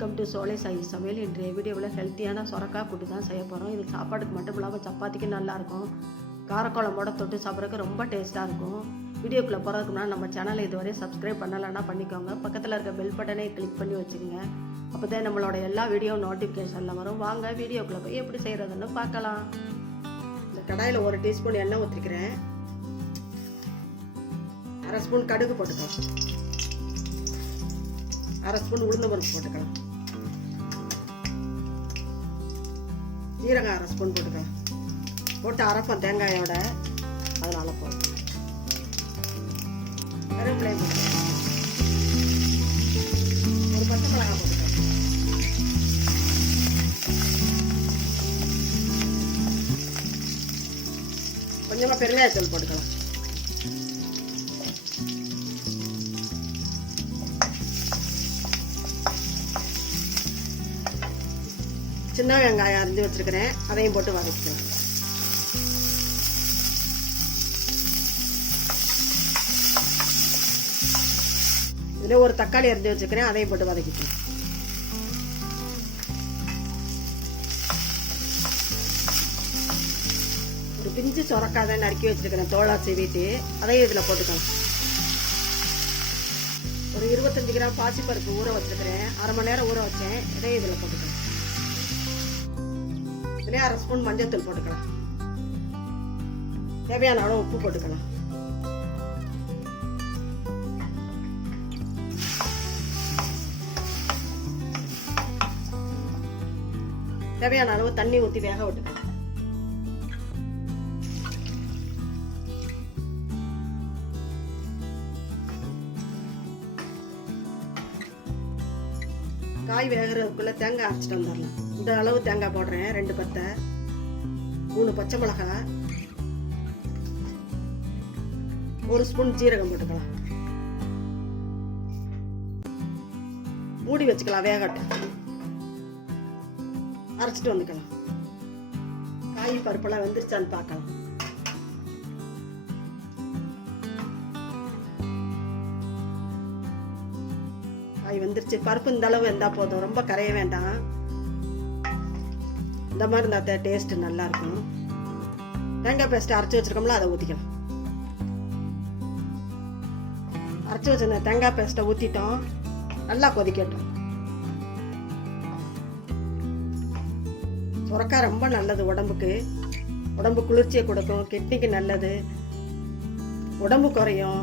Welcome to சோலை சாய் சமையல். இன்றைய வீடியோவில் ஹெல்த்தியான சொரக்காய் கூட்டு தான் செய்ய போகிறோம். இது சாப்பாட்டுக்கு மட்டும் இல்லாமல் சப்பாத்திக்கு நல்லாயிருக்கும். காரக்குழம்போட தொட்டு சாப்பிட்றதுக்கு ரொம்ப டேஸ்ட்டாக இருக்கும். வீடியோக்குள்ளே போகிறதுக்கு முன்னாடி நம்ம சேனலை இதுவரை சப்ஸ்கிரைப் பண்ணலைன்னா பண்ணிக்கோங்க. பக்கத்தில் இருக்க பெல் பட்டனை கிளிக் பண்ணி வச்சுக்கோங்க. அப்போ தான் நம்மளோட எல்லா வீடியோ நோட்டிஃபிகேஷனில் வரும். வாங்க வீடியோக்குள்ளே போய் எப்படி செய்கிறதுன்னு பார்க்கலாம். இந்த கடாயில் 1 டீஸ்பூன் எண்ணெய் ஊற்றிக்கிறேன். 1/2 ஸ்பூன் கடுகு போட்டுக்கலாம். 1/2 ஸ்பூன் உளுந்த பருப்பு போட்டுக்கலாம். ஜீரகம் 1/2 ஸ்பூன் போட்டுக்கலாம். போட்டு அரைப்போம் தேங்காயோட, அதனால போதும். கருவேப்பிலை போட்டுக்கலாம். ஒரு பச்சை மிளகாய் போட்டுக்கலாம். கொஞ்சமாக பெருங்காயத்தூள் போட்டுக்கலாம். சின்ன வெங்காயம் அரிஞ்சு வச்சிருக்கிறேன், அதையும் போட்டு வதக்கிக்கலாம். இதில் ஒரு தக்காளி அரிஞ்சு வச்சுக்கிறேன், அதையும் போட்டு வதக்கிக்கலாம். ஒரு பிஞ்சு சொரக்காய் தான் நறுக்கி வச்சிருக்கிறேன், தோலா சீவிட்டு அதையும் இதில் போட்டுக்கலாம். ஒரு 25 கிராம் பாசிப்பருப்பு ஊற வச்சிருக்கிறேன், 1/2 மணி நேரம் ஊற வச்சேன், இதையும் இதில் போட்டுக்கலாம். 1/2 ஸ்பூன் மஞ்சள் தூள் போட்டுக்கலாம். தேவையான அளவு உப்பு போட்டுக்கலாம். தேவையான அளவு தண்ணி ஊற்றி வேக விட்டுக்கலாம். காய் வேகிறதுக்குள்ள தேங்காய் அரைச்சிட்டு வந்துடலாம். இந்த அளவு தேங்காய் போடுறேன். 2 பத்தை, 3 பச்சை மிளகாய், 1 ஸ்பூன் ஜீரகம் போட்டுக்கலாம். மூடி வச்சுக்கலாம், வேகட்டும். அரைச்சிட்டு வந்துக்கலாம். காய் பருப்பெல்லாம் வெந்துருச்சான்னு பார்க்கலாம். காய் வெந்துருச்சு. பருப்பு இந்த அளவு இருந்தால் போதும், ரொம்ப கரைய வேண்டாம். இந்த மாதிரி இருந்தால் டேஸ்ட் நல்லா இருக்கும். தேங்காய் பேஸ்ட் அரைச்சி வச்சிருக்கோம்ல, அதை ஊற்றிக்கலாம். அரைச்சி வச்சிருந்த தேங்காய் பேஸ்ட்டை ஊற்றிட்டோம். நல்லா கொதிக்கட்டும். சொரக்காய் ரொம்ப நல்லது உடம்புக்கு. உடம்பு குளிர்ச்சியை கொடுக்கும், கிட்னிக்கு நல்லது, உடம்பு குறையும்.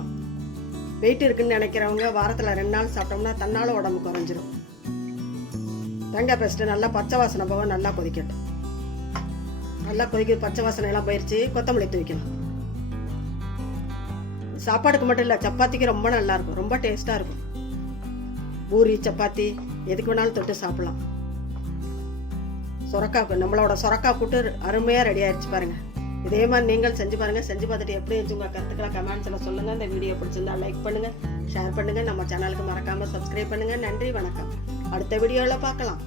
வெயிட் இருக்குன்னு நினைக்கிறவங்க வாரத்தில் 2 நாள் சாப்பிட்டோம்னா தன்னால உடம்பு குறைஞ்சிரும். தேங்காய் பேஸ்ட்டு நல்லா பச்சை வாசனை போக நல்லா கொதிக்கட்டும். நல்லா கொதிக்க பச்சை வாசனை எல்லாம் போயிடுச்சு. கொத்தமல்லி தூவிக்கலாம். சாப்பாடுக்கு மட்டும் இல்லை, சப்பாத்திக்கு ரொம்ப நல்லா இருக்கும், ரொம்ப டேஸ்ட்டாக இருக்கும். பூரி சப்பாத்தி எதுக்கு வேணாலும் தொட்டு சாப்பிடலாம். நம்மளோட சொரக்காய் கூட்டு அருமையாக ரெடி ஆயிடுச்சு பாருங்கள். இதே மாதிரி நீங்கள் செஞ்சு பாருங்கள். செஞ்சு பார்த்துட்டு எப்படி இருந்துச்சு உங்கள் கருத்துக்களை கமெண்ட்ஸில் சொல்லுங்கள். இந்த வீடியோ பிடிச்சிருந்தா லைக் பண்ணுங்கள், ஷேர் பண்ணுங்கள். நம்ம சேனலுக்கு மறக்காமல் சப்ஸ்கிரைப் பண்ணுங்கள். நன்றி, வணக்கம். அடுத்த வீடியோவில் பார்க்கலாம்.